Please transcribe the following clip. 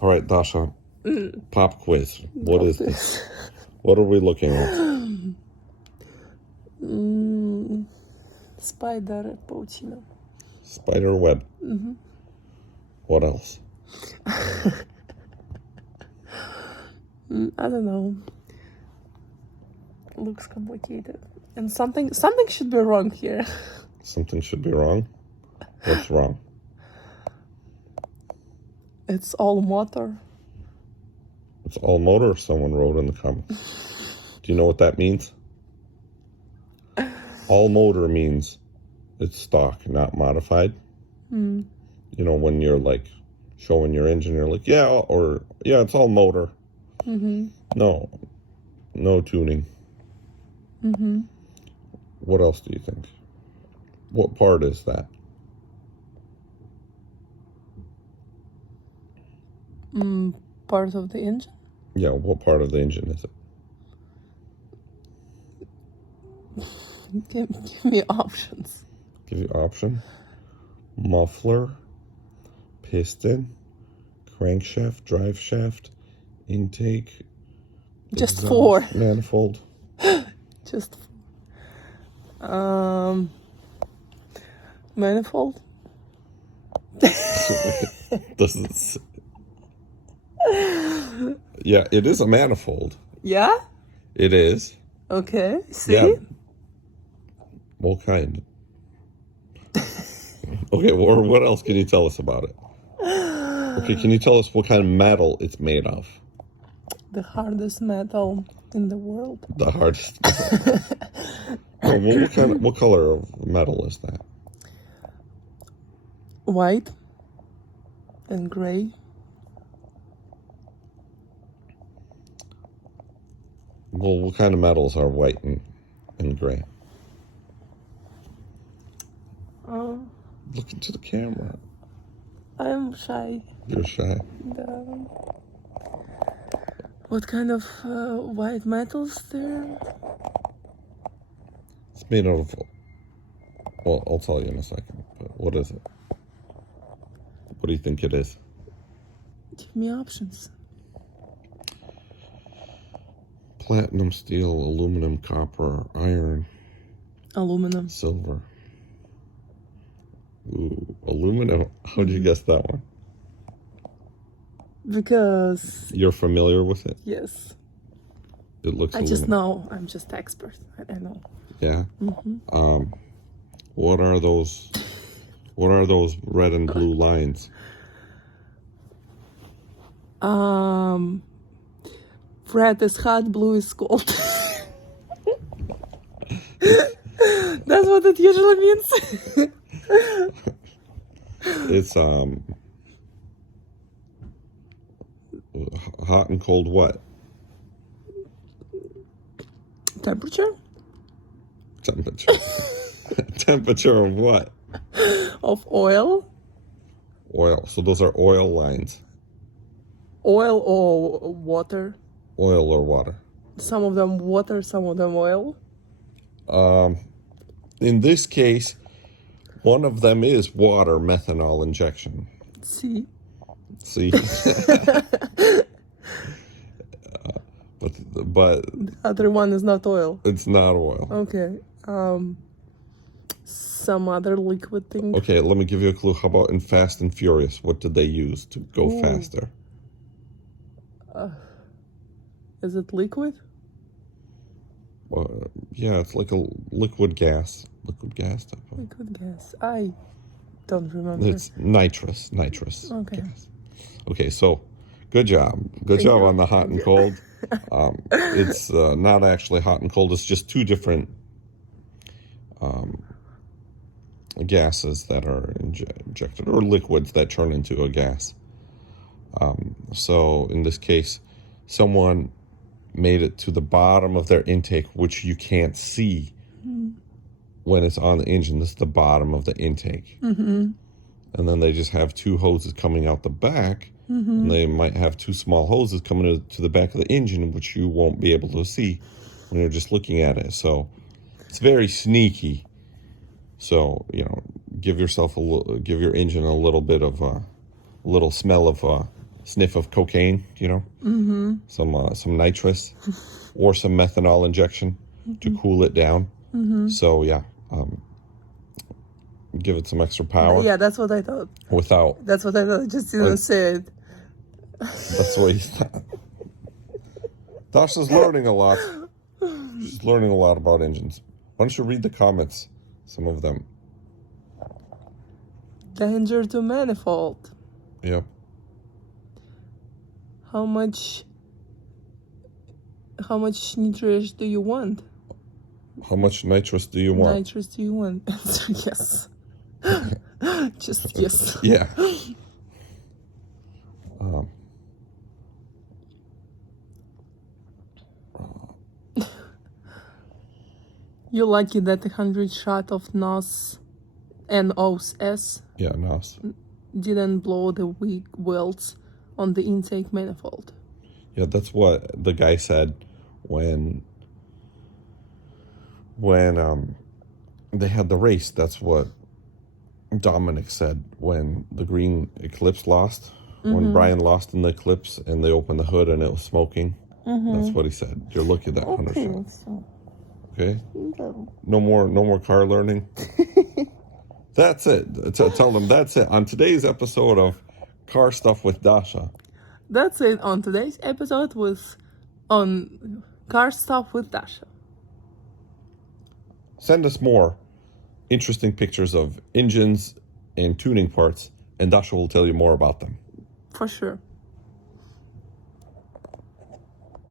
All right, Dasha. Pop quiz. What is this? What are we looking at? Spider паутина. Spider web. What else? I don't know. Looks complicated. And something should be wrong here. Something should be wrong? What's wrong? It's all motor. It's all motor, someone wrote in the comments. Do you know what that means? All motor means it's stock, not modified. You know, when you're like showing your engine, you're like, yeah, it's all motor. No tuning. What else do you think? What part is that? Part of the engine? Yeah, what part of the engine is it? Give me options. Give you option. Muffler, piston, crankshaft, drive shaft, intake. Just exhaust, 4. Manifold. Just 4. Manifold? Doesn't. Yeah, it is a manifold. Yeah? It is. Okay. See? Yeah. What kind? Okay, or what else can you tell us about it? Okay, can you tell us what kind of metal it's made of? The hardest metal in the world. The hardest metal. Oh, what color of metal is that? White and gray. Well, what kind of metals are white and gray? Look into the camera. I'm shy. You're shy. What kind of white metals there? It's made out of. Well, I'll tell you in a second. But what is it? What do you think it is? Give me options. Platinum, steel, aluminum, copper, iron. Aluminum. Silver. Ooh, aluminum. How'd you guess that one? Because... You're familiar with it? Yes. It looks I aluminum. just know. I'm just expert. I know. Yeah? What are those red and blue lines? Red is hot, blue is cold. That's what it usually means. It's hot and cold what? Temperature? Temperature of what? Of oil. Oil. So those are oil lines. Oil or water. Oil or water. Some of them water, some of them oil. In this case, one of them is water methanol injection. See? But the other one is not oil. It's not oil. Okay. Some other liquid thing. Okay, let me give you a clue. How about in Fast and Furious? What did they use to go faster? Is it liquid? Yeah, it's like a liquid gas. Liquid gas type of. Liquid gas. I don't remember. It's nitrous Okay. gas. Okay, so good job. Good job on the hot and cold. It's not actually hot and cold. It's just two different gases that are injected, or liquids that turn into a gas. So in this case, someone made it to the bottom of their intake, which you can't see when it's on the engine. This is the bottom of the intake. And then they just have two hoses coming out the back. And they might have two small hoses coming to the back of the engine, which you won't be able to see when you're just looking at it. So it's very sneaky. So, you know, give your engine a little bit of a little smell of sniff of cocaine, some nitrous, or some methanol injection to cool it down. So yeah, give it some extra power. Yeah, that's what I thought. That's what I thought. I just didn't say it. That's what he thought. Dasha's learning a lot. She's learning a lot about engines. Why don't you read the comments? Some of them. Danger to manifold. Yep. How much nitrous do you want? How much nitrous do you want? Nitrous do you want? Answer yes. Just yes. Yeah. You're lucky that the 100 shot of NOS Yeah, NOS. didn't blow the weak welds on the intake manifold. Yeah, that's what the guy said when they had the race. That's what Dominic said when the green Eclipse lost. When Brian lost in the Eclipse and they opened the hood and it was smoking. That's what he said. You're lucky that 100 shot. So. Okay? No more car learning. That's it. Tell them that's it. On today's episode of Car Stuff with Dasha. That's it on today's episode on Car Stuff with Dasha. Send us more interesting pictures of engines and tuning parts, and Dasha will tell you more about them. For sure.